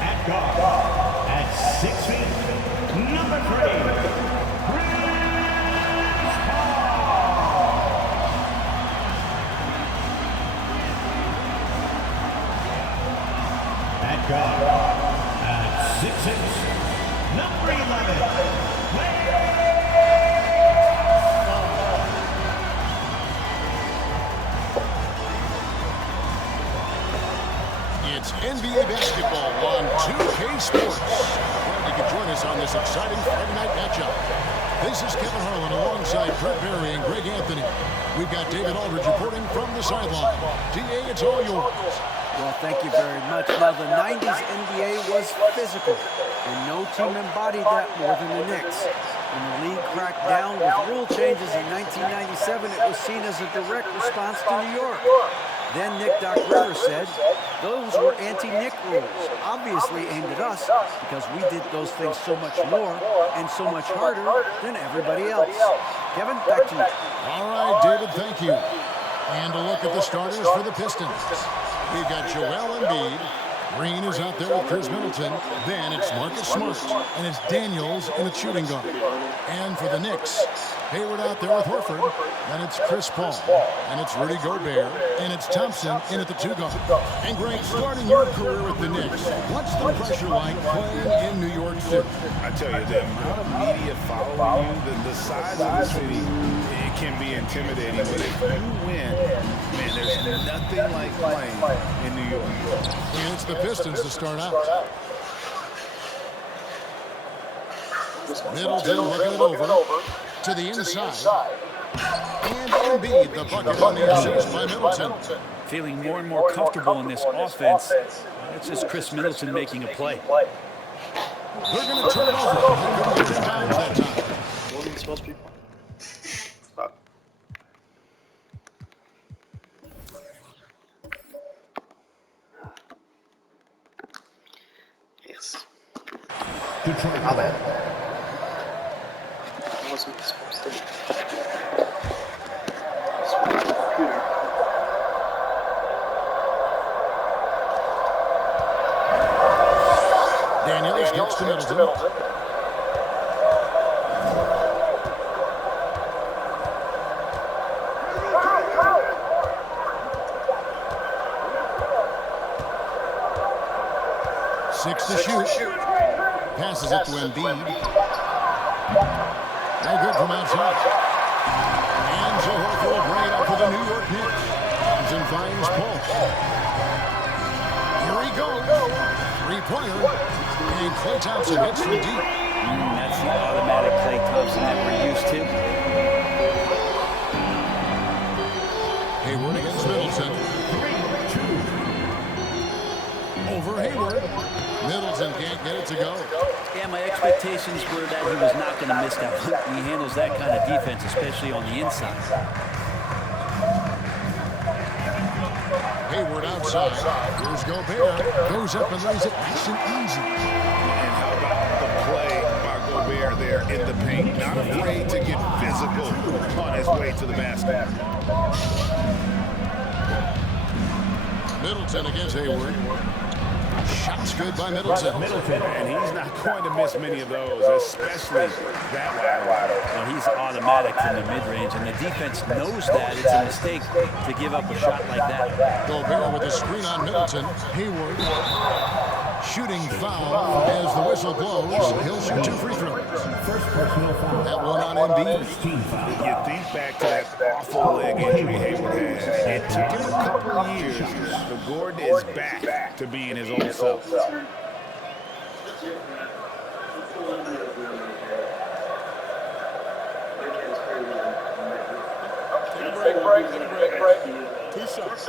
At guard, at 6 feet, number 3. At guard, at 6'6", number 11. It's NBA basketball on 2K Sports. Glad you could join us on this exciting Friday night matchup. This is Kevin Harlan alongside Brett Berry and Greg Anthony. We've got David Aldridge reporting from the sideline. DA, it's all yours. Well, thank you very much. Now, the 90s NBA was physical, and no team embodied that more than the Knicks. When the league cracked down with rule changes in 1997, it was seen as a direct response to New York. Then Nick Doc Rivers said, those were anti-Nick rules, obviously aimed at us because we did those things so much more and so much harder than everybody else. Kevin, back to you. All right, David, thank you. And a look at the starters for the Pistons. We've got Joel Embiid. Green is out there with Chris Middleton. Then it's Marcus Smart. And it's Daniels in a shooting guard. And for the Knicks, Hayward out there with Horford. And it's Chris Paul. And it's Rudy Gobert. And it's Thompson in at the 2 guard. And Greg, starting your career with the Knicks, what's the pressure like playing in New York City? I tell you, the amount of media following you, the size of the city, it can be intimidating. But if you win, man, there's nothing like playing in New York. And it's the Pistons to start out. Middleton looking it over to the inside. And Embiid, the bucket on the assist by Middleton. Feeling more and more comfortable in this offense. It's just Chris Middleton making a play. They're going to turn it over. They're going to get times that time. Yes. Detroit. My bad. I wasn't supposed to. Computer. Daniels gets to Middleton. Six to shoot. Passes it to Embiid. No good from outside. And so Horford will bring it up for the New York Knicks. Thompson finds Paul. Here he goes. Three-pointer. And Klay Thompson hits from deep. That's the automatic Klay Thompson that we're used to. Hayward against Middleton. Over Hayward. Middleton can't get it to go. Yeah, my expectations were that he was not going to miss that one. He handles that kind of defense, especially on the inside. Hayward outside. Here's Gobert. Goes up and lays it nice and easy. And how about the play by Gobert there in the paint? Not afraid to get physical on his way to the basket. Middleton against Hayward. Shots good by Middleton. And he's not going to miss many of those, especially that lateral. Well, he's automatic from the mid-range, and the defense knows that it's a mistake to give up a shot like that. Gobert with a screen on Middleton. Hayward. Shooting foul as the whistle blows. He'll shoot 2 free throws. First personal foul. That one on Embiid. You think back to that awful leg injury Hayward had. It took him a couple of years, but Gordon is back to being his old self. Take a break. 2 shots.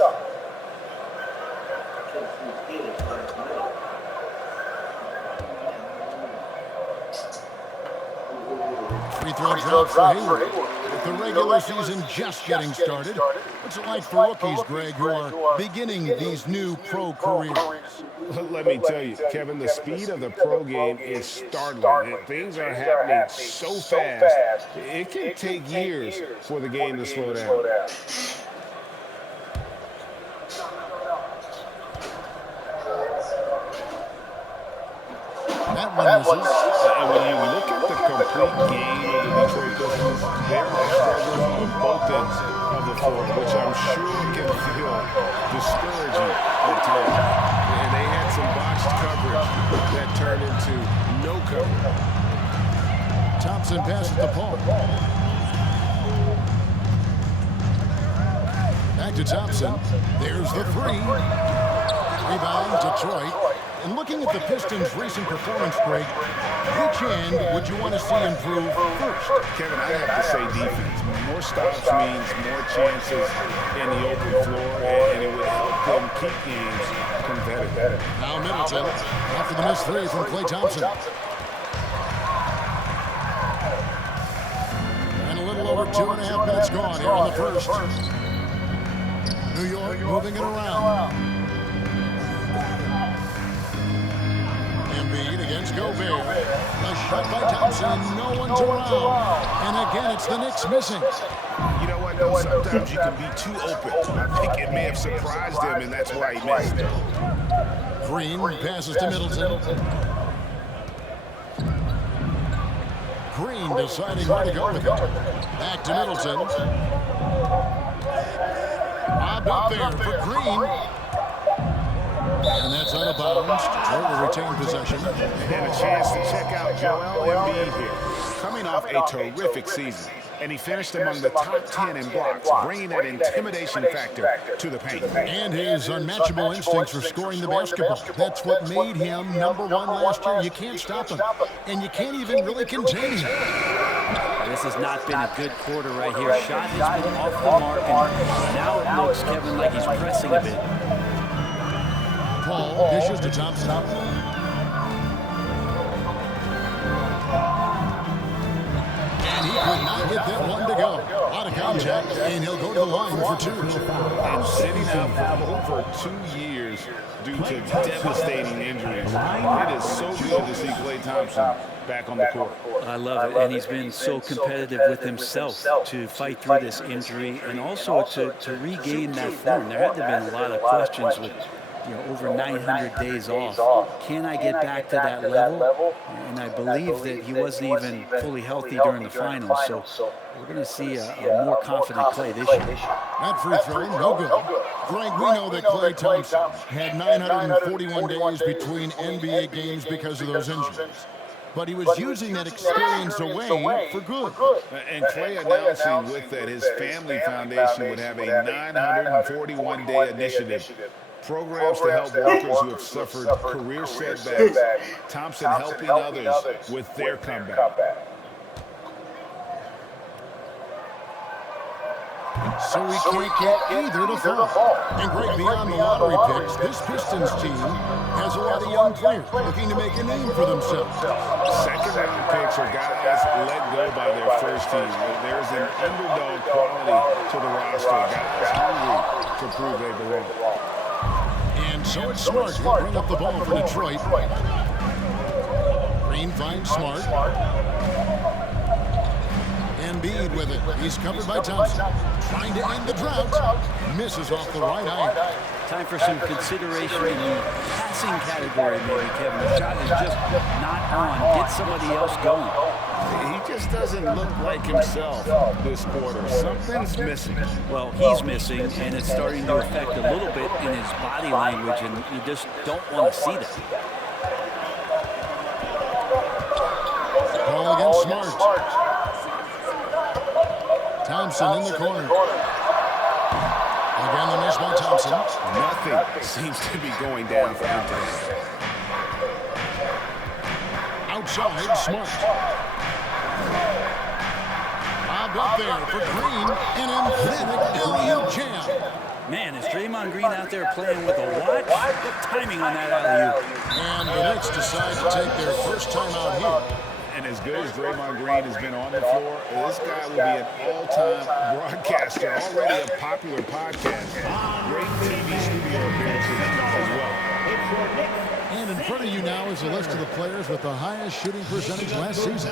Free throw drop for Hayward. the regular season just getting started, what's it like for rookies, Greg, who are beginning these new pro careers? Let me tell you, Kevin, the speed of the pro game is startling. Things are happening so fast, it can take years for the game to slow down. That one misses. And when you look at the complete game of the Detroit Pistons, there are struggles on both ends of the floor, which I'm sure can feel discouraging at times. And they had some botched coverage that turned into no coverage. Thompson passes the ball. Back to Thompson. There's the three. Rebound, Detroit. And looking at the Pistons' recent performance, Greg, which end would you want to see improve first? Kevin, I have to say defense. More stops means more chances in the open floor, and it would help them keep games competitive. Now Middleton, after the missed three from Klay Thompson. And a little over 2.5 minutes gone here in the first. New York moving it around. Embiid against Gobert. A shot by Thompson. No one's around. And again, it's the Knicks missing. You know what, though? Sometimes you can be too open. I think it may have surprised him, and that's why he missed. Green passes to Middleton. Green deciding where to go with it. Back to Middleton. Bobbed up there for Green. And that's out of bounds. Detroit will retain possession. And a chance to check out Joel Embiid here. Coming off a terrific season. And he finished among the top 10 in blocks, bringing that intimidation factor to the paint. And his unmatchable instincts for scoring the basketball. That's what made him #1 last year. You can't stop him. And you can't even really contain him. This has not been a good quarter right here. Shot has been off the mark, and now it looks, Kevin, like he's pressing a bit. Paul dishes to Thompson. And he could not get that one to go. Out of contact, and he'll go to the line for two. And sitting out for over 2 years due to devastating injuries. It is so good to see Klay Thompson back on the court. I love it, and he's been so competitive with himself to fight through this injury and also to regain that form. There had to have been a lot of questions with over 900 days off. Can I get back to that level? And I believe that he wasn't even fully healthy during the finals. So we're going to see a more confident Klay this year. That free throw, no good. Greg, we know that Klay Thompson had 941 days between NBA games because of those injuries. But he was using that experience away for good. And Klay announcing with that his family foundation would have a 941-day initiative. Programs to help workers who have suffered career setbacks. Thompson helping others with their comeback. So we can't get either to fall. And Greg, beyond the lottery picks, this Pistons team has a lot of young players looking to make a name for themselves. Second-round picks are guys let go by their first team. There's an underdog quality to the roster. Guys hungry to prove they belong. And so it's Smart who'll bring up the ball for Detroit. Green finds Smart. Embiid with it. He's covered by Thompson. Trying to end the drought. Misses off the right eye. Time for some consideration in the passing category, maybe, Kevin. The shot is just not on. Get somebody else going. He just doesn't look like himself this quarter. Something's missing. Well, he's missing, and it's starting to affect a little bit in his body language, and you just don't want to see that. Ball against Smart. Thompson in the corner. Again, the miss by Thompson. Nothing seems to be going down for him today. Outside, Smart. Bobbed up there for Green. An emphatic alley-oop jam. Man, is Draymond Green out there playing with a watch? Good timing on that alley-oop. And the Knicks decide to take their first time out here. And as good as Draymond Green has been on the floor, this guy will be an all-time broadcaster, already a popular podcast. Great TV studio appearances as well. And in front of you now is a list of the players with the highest shooting percentage last season.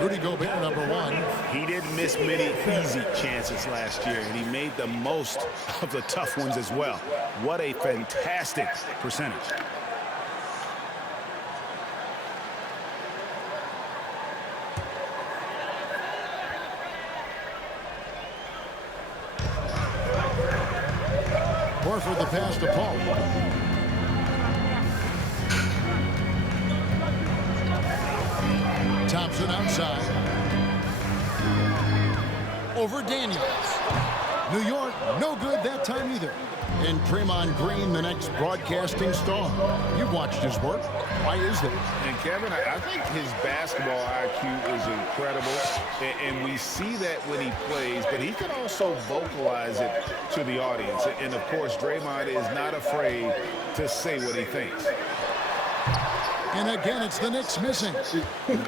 Rudy Gobert, #1. He didn't miss many easy chances last year, and he made the most of the tough ones as well. What a fantastic percentage. Horford the pass to Paul. Thompson outside. Over Daniels. New York, no good that time either. And Draymond Green, the next broadcasting star. You've watched his work. Why is that? And Kevin, I think his basketball IQ is incredible, and we see that when he plays, but he can also vocalize it to the audience. And of course, Draymond is not afraid to say what he thinks. And again, it's the Knicks missing.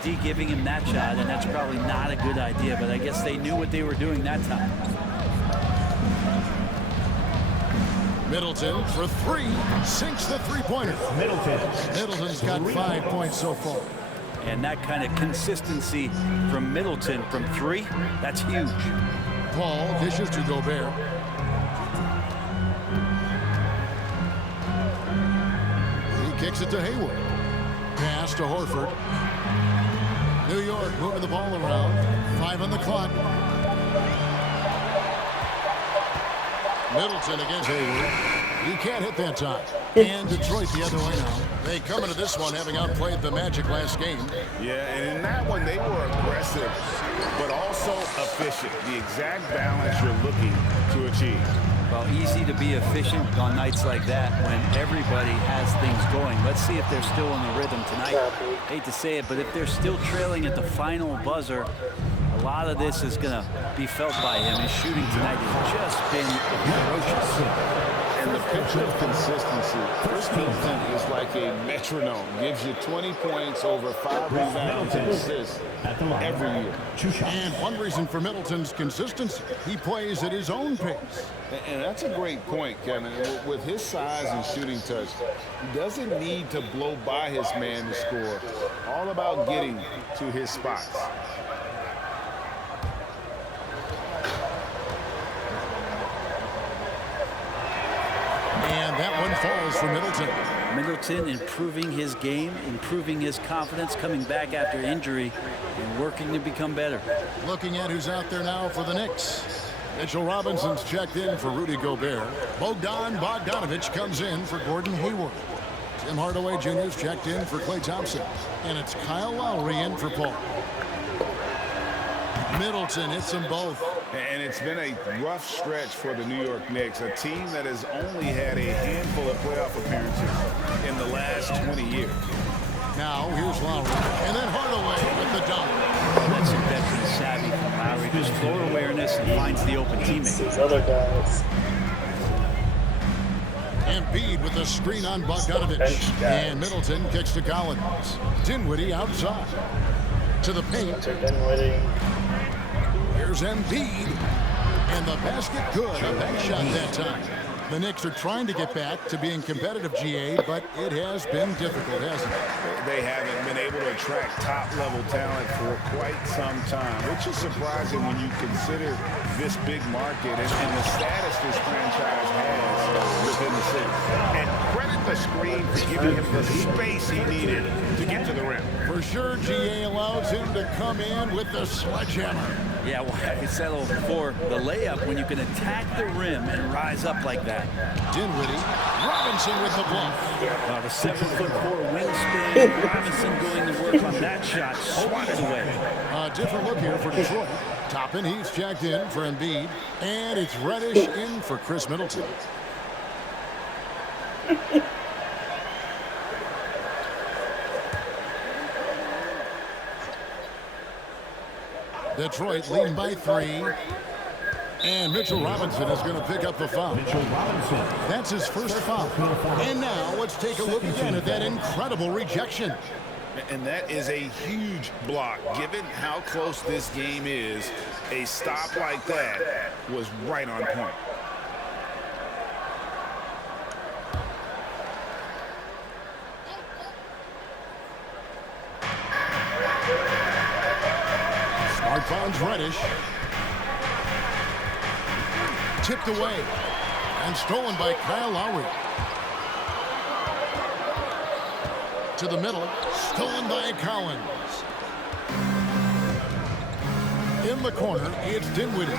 D giving him that shot, and that's probably not a good idea, but I guess they knew what they were doing that time. Middleton for three, sinks the three-pointer. Middleton's got 5 points so far. And that kind of consistency from Middleton from three, that's huge. Paul dishes to Gobert. He kicks it to Hayward. Pass to Horford. New York moving the ball around. 5 on the clock. Middleton against Hayward. He can't hit that time. And Detroit the other way now. They come into this one having outplayed the Magic last game. Yeah, and in that one, they were aggressive, but also efficient. The exact balance you're looking to achieve. Well, easy to be efficient on nights like that when everybody has things going. Let's see if they're still in the rhythm tonight. Hate to say it, but if they're still trailing at the final buzzer, a lot of this is going to be felt by him. His shooting tonight has just been ferocious. And the picture of consistency, Chris Middleton is like a metronome. Gives you 20 points, over 5 rebounds and assists every year. And one reason for Middleton's consistency, he plays at his own pace. And that's a great point, Kevin. With his size and shooting touch, he doesn't need to blow by his man to score. All about getting to his spots. And that one falls for Middleton. Middleton improving his game, improving his confidence, coming back after injury, and working to become better. Looking at who's out there now for the Knicks. Mitchell Robinson's checked in for Rudy Gobert. Bogdan Bogdanović comes in for Gordon Hayward. Tim Hardaway Jr. is checked in for Klay Thompson. And it's Kyle Lowry in for Paul. Middleton hits them both. And it's been a rough stretch for the New York Knicks, a team that has only had a handful of playoff appearances in the last 20 years. Now, here's Lowry. And then Hardaway with the dunk. That's some veteran savvy from Lowry. Just floor awareness and finds the open teammate. These other guys. Embiid with the screen on Bogdanović. And Middleton kicks to Collins. Dinwiddie outside. To the paint. Here's Embiid. And the basket good. A bank shot that time. The Knicks are trying to get back to being competitive, GA, but it has been difficult, hasn't it? They haven't been able to attract top-level talent for quite some time, which is surprising when you consider this big market and the status this franchise has within the city. And credit the screen for giving him the space he needed to get to the rim. For sure, GA allows him to come in with the sledgehammer. Yeah, why settle for the layup when you can attack the rim and rise up like that? Dinwiddie, Robinson with the block. The 7'4" wingspan, Robinson going to work on that shot, swatted away. A different look here for Detroit. Toppin Heath's checked in for Embiid, and it's Reddish in for Chris Middleton. Detroit leading by 3. And Mitchell Robinson is going to pick up the foul. That's his first foul. And now let's take a look again at that incredible rejection. And that is a huge block. Given how close this game is, a stop like that was right on point. Smart finds Reddish. Tipped away. And stolen by Kyle Lowry. To the middle. Stolen by Collins. In the corner, it's Dinwiddie.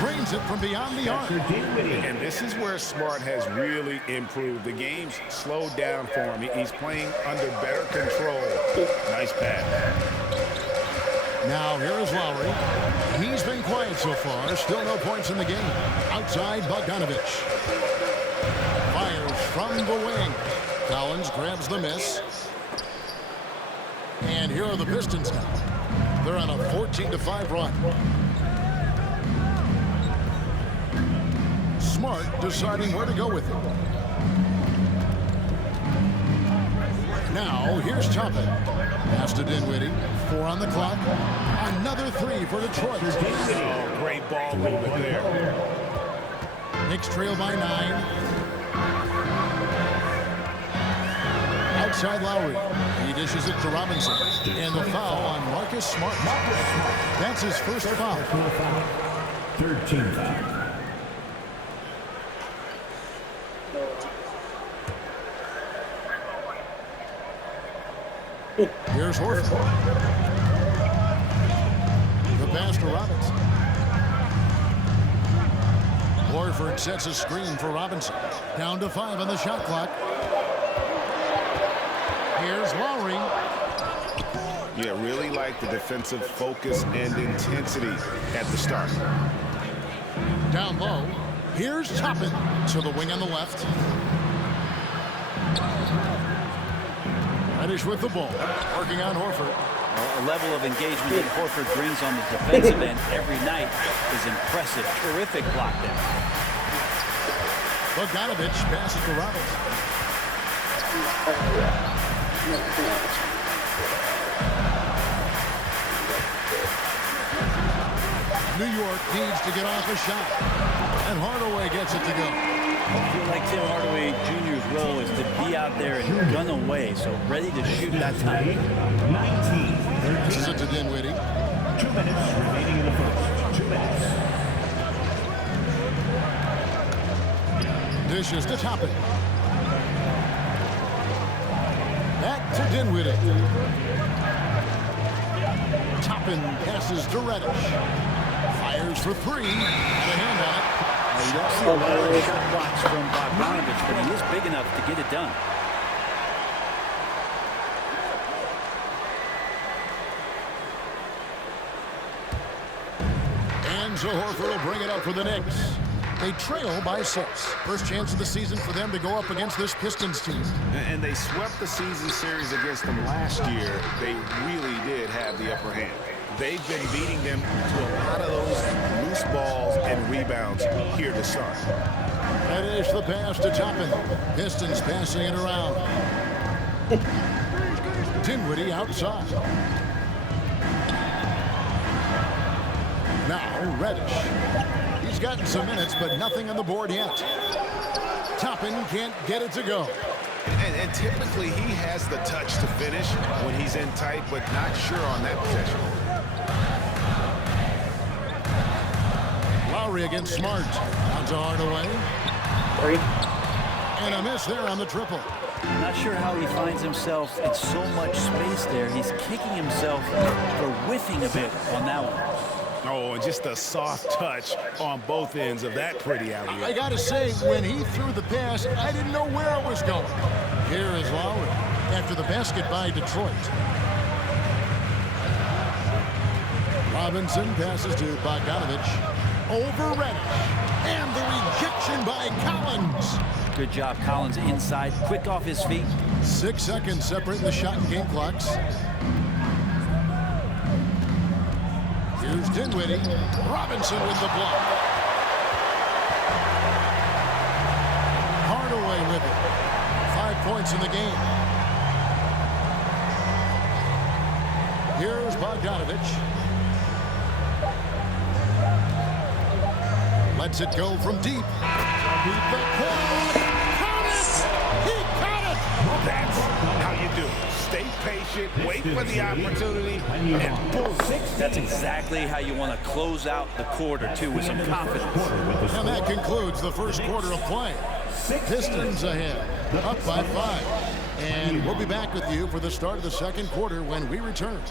Drains it from beyond the arc. And this is where Smart has really improved. The game's slowed down for him. He's playing under better control. Nice pass. Now here is Lowry. He's been quiet so far. Still no points in the game. Outside Bogdanovich. Fires from the wing. Collins grabs the miss. And here are the Pistons now. They're on a 14-5 run. Smart deciding where to go with it. Now here's Toppin. Pass to Dinwiddie. 4 on the clock. Another 3 for Detroit. Oh, great ball movement there. Knicks trail by 9. Outside Lowry. He dishes it to Robinson. And the foul on Marcus Smart. That's his first foul. 13 foul. Here's Horford. The pass to Robinson. Horford sets a screen for Robinson. Down to 5 on the shot clock. Here's Lowry. Yeah, really like the defensive focus and intensity at the start. Down low. Here's Toppin to the wing on the left. Reddish with the ball. Working on Horford. A level of engagement that Horford brings on the defensive end every night is impressive. Terrific block there. Bogdanovich passes to Robinson. New York needs to get off a shot. And Hardaway gets it to go. I feel like Tim Hardaway Jr.'s role is to be out there and gun away, so ready to shoot that time. 19. Passes it to Dinwiddie. 2 minutes remaining in the first. 2 minutes. Dishes to Toppin. Back to Dinwiddie. Toppin passes to Reddish. Fires for 3. And a hand on it. You don't see a lot of shot blocks from Bogdanovich, but he is big enough to get it done. And so Horford will bring it up for the Knicks. They trail by 6. First chance of the season for them to go up against this Pistons team. And they swept the season series against them last year. They really did have the upper hand. They've been beating them to a lot of those loose balls and rebounds here to start. Reddish the pass to Toppin. Pistons passing it around. Dinwiddie outside. Now Reddish. He's gotten some minutes, but nothing on the board yet. Toppin can't get it to go. And typically he has the touch to finish when he's in tight, but not sure on that possession. Lowry against Smart. On to Hardaway. 3. And a miss there on the triple. I'm not sure how he finds himself in so much space there. He's kicking himself for whiffing a bit on that one. Oh, and just a soft touch on both ends of that pretty alley. I gotta say, when he threw the pass, I didn't know where it was going. Here is Lowry after the basket by Detroit. Robinson passes to Bogdanovich. Over Reddish. And the rejection by Collins. Good job, Collins inside, quick off his feet. 6 seconds separating the shot and game clocks. Here's Dinwiddie. Robinson with the block. Hardaway with it. 5 points in the game. Here's Bogdanovich. Lets it go from deep. Beat the corner. Count it! He caught it! That's how you do it. Stay patient, wait for the opportunity, and boom. That's exactly how you want to close out the quarter, too, with some confidence. And that concludes the first quarter of play. Pistons ahead, up by 5. And we'll be back with you for the start of the second quarter when we return.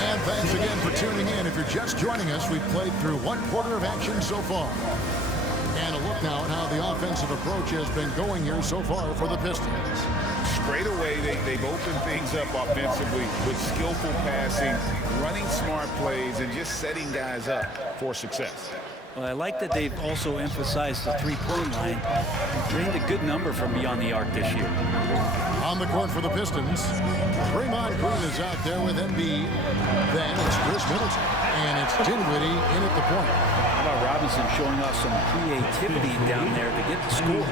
And thanks again for tuning in. If you're just joining us, we've played through one quarter of action so far. And a look now at how the offensive approach has been going here so far for the Pistons. Straight away, they've opened things up offensively with skillful passing, running smart plays, and just setting guys up for success. Well, I like that they've also emphasized the three-point line. Drained a good number from beyond the arc this year. On the court for the Pistons, Draymond Green is out there with Embiid. Then it's Chris Middleton, and it's Dinwiddie in at the point. How about Robinson showing off some creativity down there to get the score?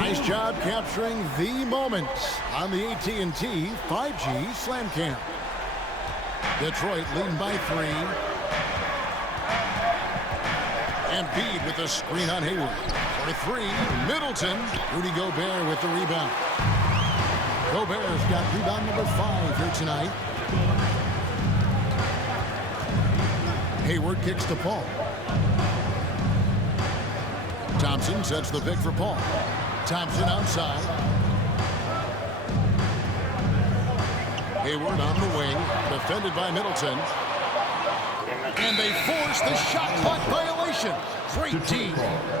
Nice job capturing the moments on the AT&T 5G Slam Cam. Detroit leading by 3. Embiid with a screen on Hayward. For 3, Middleton. Rudy Gobert with the rebound. Gobert's got rebound number 5 here tonight. Hayward kicks to Paul. Thompson sets the pick for Paul. Thompson outside. Hayward on the wing, defended by Middleton. And they force the shot clock violation. Great team.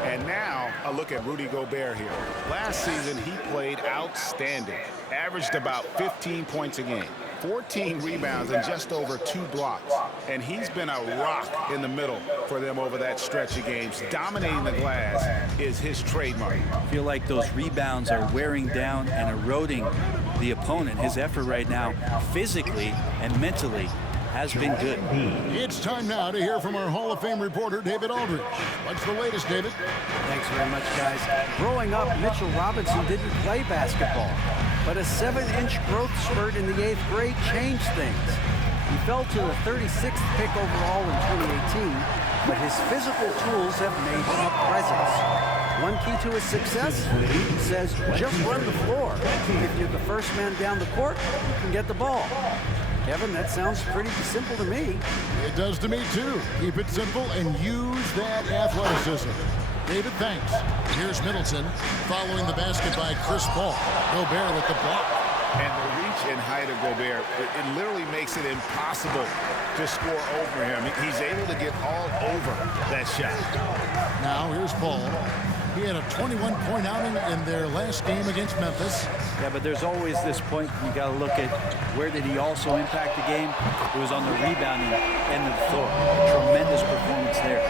And now a look at Rudy Gobert here. Last season, he played outstanding. Averaged about 15 points a game. 14 rebounds and just over 2 blocks. And he's been a rock in the middle for them over that stretch of games. Dominating the glass is his trademark. I feel like those rebounds are wearing down and eroding the opponent. His effort right now, physically and mentally, has been good. It's time now to hear from our Hall of Fame reporter, David Aldridge. What's the latest, David? Thanks very much, guys. Growing up, Mitchell Robinson didn't play basketball, but a 7-inch growth spurt in the 8th grade changed things. He fell to the 36th pick overall in 2018, but his physical tools have made him a presence. One key to his success, he says, just run the floor. If you're the first man down the court, you can get the ball. Kevin, that sounds pretty simple to me. It does to me, too. Keep it simple and use that athleticism. David, thanks. Here's Middleton following the basket by Chris Paul. Gobert with the block. And the reach and height of Gobert, it literally makes it impossible to score over him. He's able to get all over that shot. Now here's Paul. He had a 21-point outing in their last game against Memphis. Yeah, but there's always this point you got to look at where did he also impact the game. It was on the rebounding end of the floor. Tremendous performance there.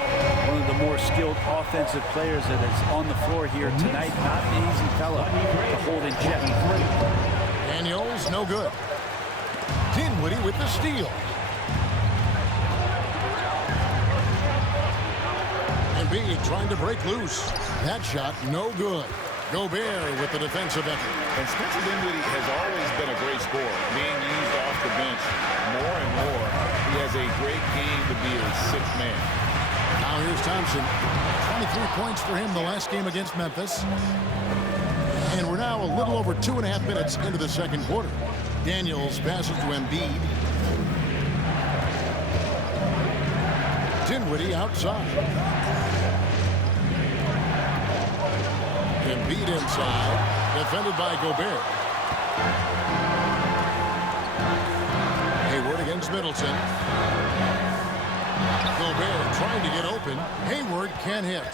One of the more skilled offensive players that is on the floor here tonight. Not an easy fella to hold in check. Daniels, no good. Dinwiddie with the steal. Embiid trying to break loose. That shot, no good. Gobert with the defensive effort. And Spencer Dinwiddie has always been a great scorer, being used off the bench more and more. He has a great game to be a sixth man. Now here's Thompson. 23 points for him the last game against Memphis. And we're now a little over 2.5 minutes into the second quarter. Daniels passes to Embiid. Dinwiddie outside. Embiid inside, defended by Gobert. Hayward against Middleton. Gobert trying to get open. Hayward can't hit.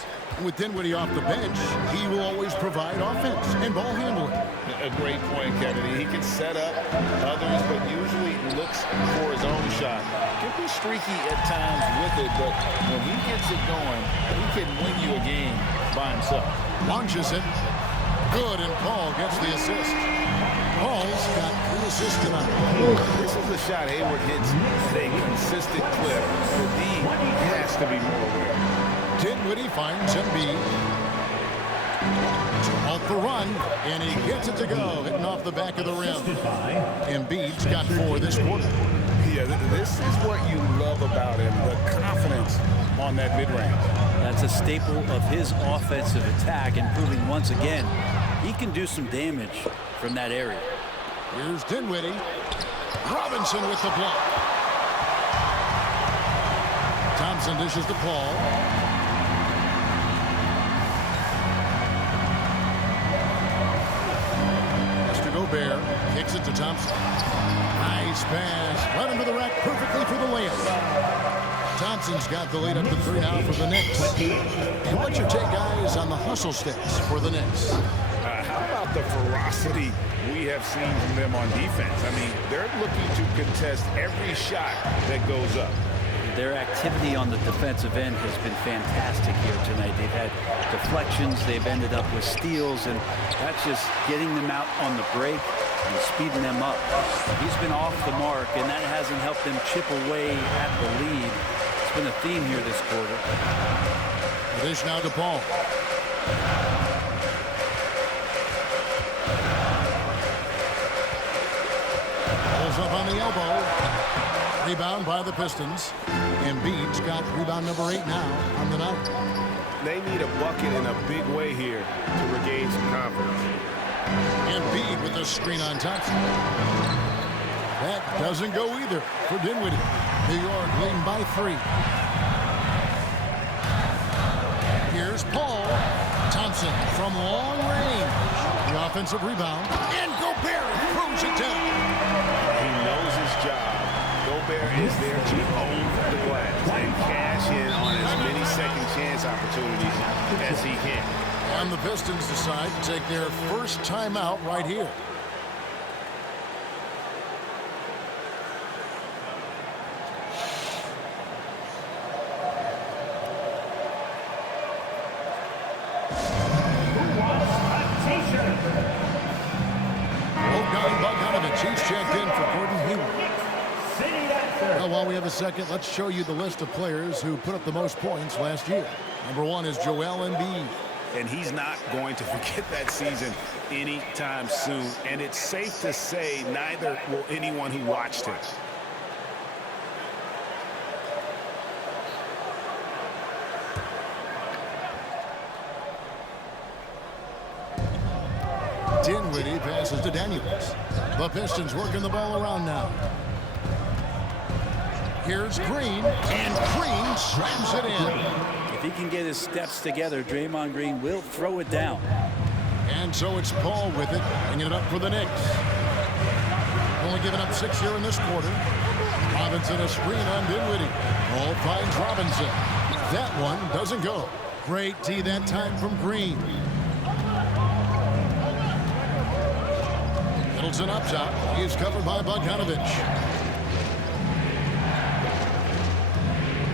With Dinwiddie off the bench, he will always provide offense and ball handling. A great point, Kevin. He can set up others, but usually looks for his own shot. Can be streaky at times with it, but when he gets it going, he can win you a game by himself. Launches it. Good, and Paul gets the assist. Paul's got 3 assists tonight. This is a shot Hayward hits at a consistent clip. The D has to be more aware. Dinwiddie finds Embiid. Off the run, and he gets it to go, hitting off the back of the rim. Embiid's got 4 this quarter. Yeah, this is what you love about him, the confidence on that mid-range. That's a staple of his offensive attack, and proving once again he can do some damage from that area. Here's Dinwiddie. Robinson with the block. Thompson dishes to Paul. Gobert kicks it to Thompson. Nice pass. Right into the rack perfectly for the layup. Thompson's got the lead up to 3 now for the Knicks. And what's your take, guys, on the hustle sticks for the Knicks? How about the ferocity we have seen from them on defense? I mean, they're looking to contest every shot that goes up. Their activity on the defensive end has been fantastic here tonight. They've had deflections, they've ended up with steals, and that's just getting them out on the break and speeding them up. He's been off the mark, and that hasn't helped them chip away at the lead. It's been a theme here this quarter. Dish now to Paul. Pulls up on the elbow. Rebound by the Pistons. Embiid's got rebound number 8 now on the night. They need a bucket in a big way here to regain some confidence. Embiid with a screen on Thompson. That doesn't go either for Dinwiddie. New York leading by 3. Here's Paul. Thompson from long range. The offensive rebound. And Gobert throws it down. He knows his job. Gobert is there to own the glass and cash in on as many second chance opportunities as he can. And the Pistons decide to take their first timeout right here. He's checked in for Gordon Hayward. Well, while we have a second, let's show you the list of players who put up the most points last year. Number 1 is Joel Embiid. And he's not going to forget that season anytime soon. And it's safe to say neither will anyone who watched him. Dinwiddie passes to Daniels. The Pistons working the ball around now. Here's Green, and Green slams it in. If he can get his steps together, Draymond Green will throw it down. And so it's Paul with it, bringing it up for the Knicks. Only giving up 6 here in this quarter. Robinson a screen on Dinwiddie. Paul finds Robinson. That one doesn't go. Great D that time from Green. Middleton up top. He is covered by Bogdanovich.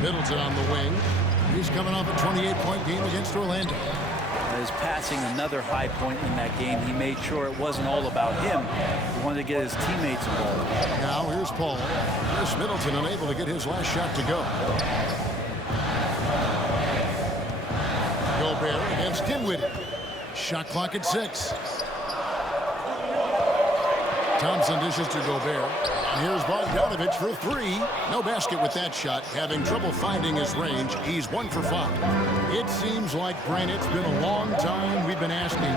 Middleton on the wing. He's coming off a 28-point game against Orlando. His passing another high point in that game. He made sure it wasn't all about him. He wanted to get his teammates involved. Now here's Paul. Here's Middleton unable to get his last shot to go. Gobert against Dinwiddie. Shot clock at 6. Thompson dishes to Gobert. And here's Bogdanovich for 3. No basket with that shot. Having trouble finding his range. He's 1 for 5. It seems like, Brent, it's been a long time we've been asking,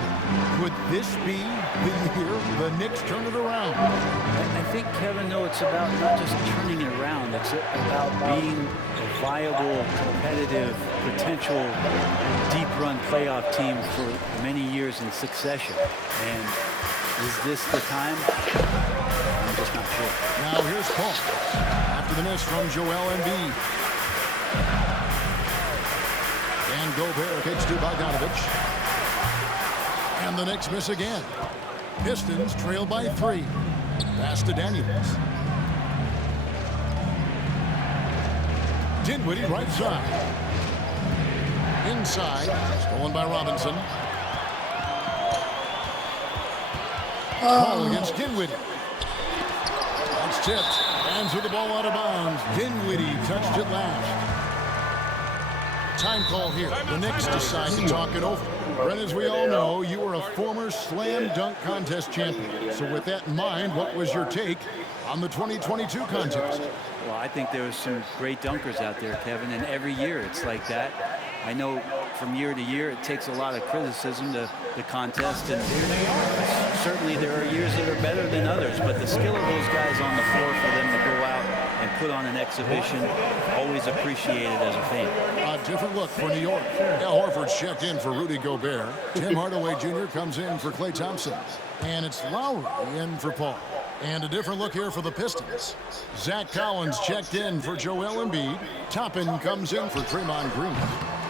could this be the year the Knicks turn it around? I think, Kevin, though, it's about not just turning it around. It's about being a viable, competitive, potential deep-run playoff team for many years in succession. And is this the time? I'm just not sure. Now here's Paul. After the miss from Joel Embiid. And Gobert kicks to Bogdanovich. And the Knicks miss again. Pistons trail by 3. Pass to Daniels. Dinwiddie right side. Inside. Stolen by Robinson. Ball against Dinwiddie. That's tipped. Hands with the ball out of bounds. Dinwiddie touched it last. Time call here. The Knicks decide to talk it over. Brent, as we all know, you were a former slam dunk contest champion. So with that in mind, what was your take on the 2022 contest? Well, I think there was some great dunkers out there, Kevin, and every year it's like that. I know from year to year it takes a lot of criticism to the contest, and certainly there are years that are better than others, but the skill of those guys on the floor for them to go out and put on an exhibition, always appreciated as a fan. A different look for New York. Al Horford's checked in for Rudy Gobert. Tim Hardaway Jr. comes in for Klay Thompson. And it's Lowry in for Paul. And a different look here for the Pistons. Zach Collins checked in for Joel Embiid. Toppin comes in for Draymond Green.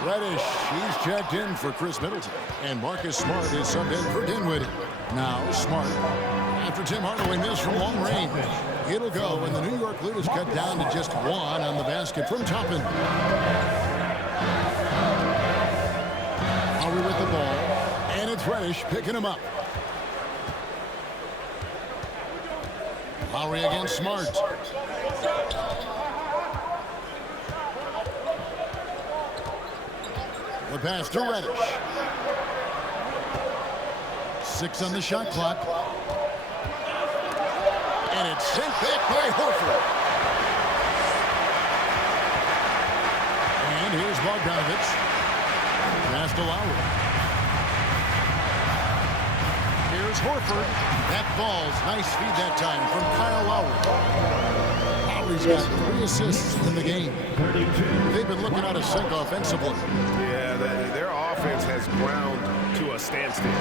Reddish, he's checked in for Chris Middleton. And Marcus Smart is subbed in for Dinwiddie. Now Smart, after Tim Hardaway missed from long range, it'll go, and the New York lead is cut down to just one on the basket from Toppin. Lowry with the ball, and it's Reddish picking him up. Lowry against Smart. The pass to Reddish. 6 on the shot clock. And it's sent back by Horford. And here's Bogdanovich. Pass to Lowry. Here's Horford. That ball's nice feed that time from Kyle Lowry. Lowry's got 3 assists in the game. They've been looking out of sync offensively. Yeah, their offense has ground to a standstill.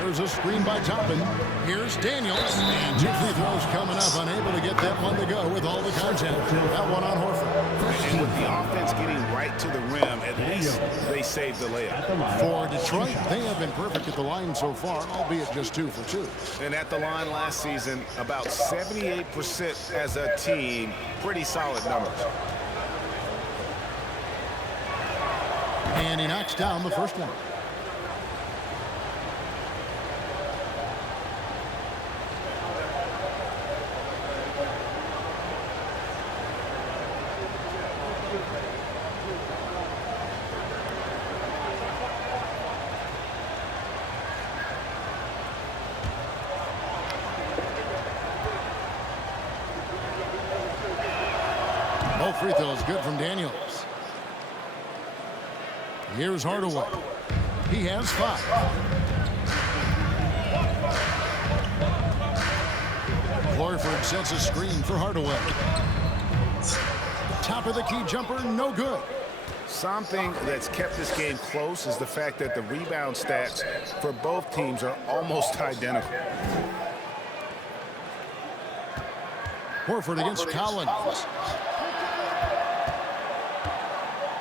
There's a screen by Toppin. Here's Daniels. And 2 free throws coming up. Unable to get that one to go with all the contact. That one on Horford. And with the offense getting right to the rim, at least they saved the layup. For Detroit, they have been perfect at the line so far, albeit just 2 for 2. And at the line last season, about 78% as a team. Pretty solid numbers. And he knocks down the first one. Both free throws good from Daniels. Here's Hardaway. He has 5. Horford sets a screen for Hardaway. Top of the key jumper, no good. Something that's kept this game close is the fact that the rebound stats for both teams are almost identical. Horford against Collins.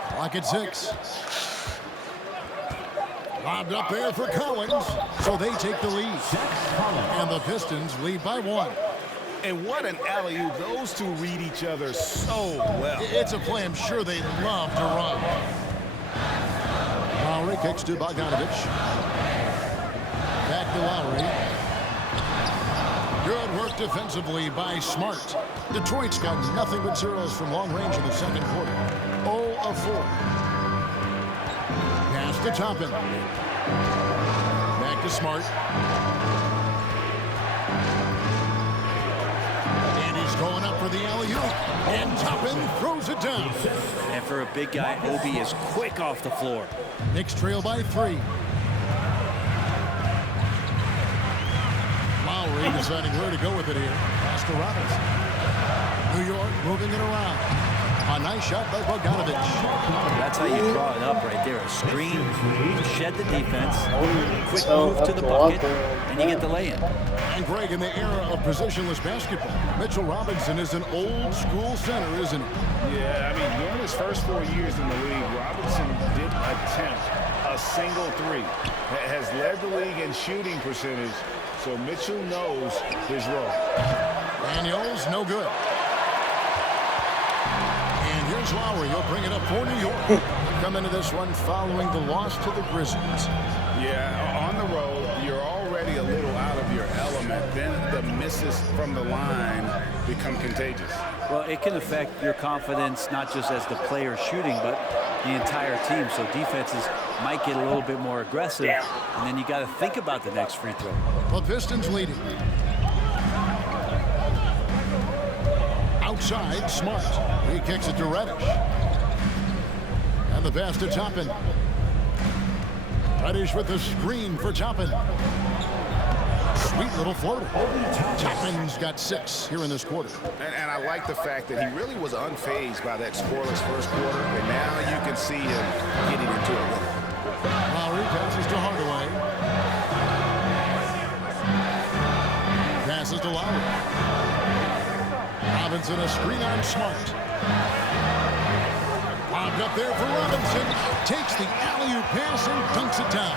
Clock at 6. Lobbed up there for Collins, so they take the lead. And the Pistons lead by 1. And what an alley-oop. Those two read each other so well. It's a play I'm sure they love to run. Lowry kicks to Bogdanovich. Back to Lowry. Good work defensively by Smart. Detroit's got nothing but zeros from long range in the second quarter. 0 of 4. Pass to Toppin. Back to Smart. And he's going up for the alley-oop. And Toppin throws it down. And for a big guy, Obi is quick off the floor. Knicks trail by 3. Lowry deciding where to go with it here. Pass to Robinson. New York moving it around. A nice shot by Bogdanovich. That's how you draw it up right there. A screen to shed the defense, quick move to the bucket, and you get the lay-in. And Greg, in the era of positionless basketball, Mitchell Robinson is an old school center, isn't he? Yeah, I mean, during his first 4 years in the league, Robinson didn't attempt a single 3. Has led the league in shooting percentage, so Mitchell knows his role. Daniels, no good. And here's Lowry. He'll bring it up for New York. come into this one following the loss to the Grizzlies. Yeah, on the road, you're already a little out of your element. Then the misses from the line become contagious. Well, it can affect your confidence, not just as the player shooting, but the entire team. So defenses might get a little bit more aggressive, and then you got to think about the next free throw. The Pistons leading. Outside, Smart. He kicks it to Reddish. And the pass to Toppin. Reddish with the screen for Toppin. Sweet little floater. Toppin's got 6 here in this quarter. And I like the fact that he really was unfazed by that scoreless first quarter, and now you can see him getting into a rhythm. Lowry passes to Hardaway. Passes to Lowry. Robinson a screen on Smart. Lobbed up there for Robinson. Takes the alley-oop pass and dunks it down.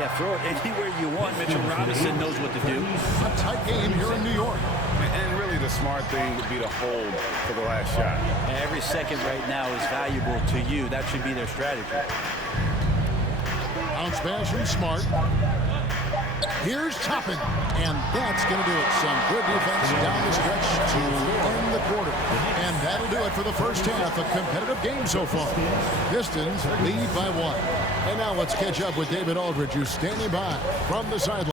Yeah, throw it anywhere you want. Mitchell Robinson knows what to do. A tight game here in New York. And really the smart thing would be to hold for the last shot. Every second right now is valuable to you. That should be their strategy. Bounce pass from Smart. Here's Toppin. And that's going to do it. Some good defense down the stretch to end the quarter. And that'll do it for the first half. A competitive game so far. Pistons lead by 1. And now let's catch up with David Aldridge, who's standing by from the sideline.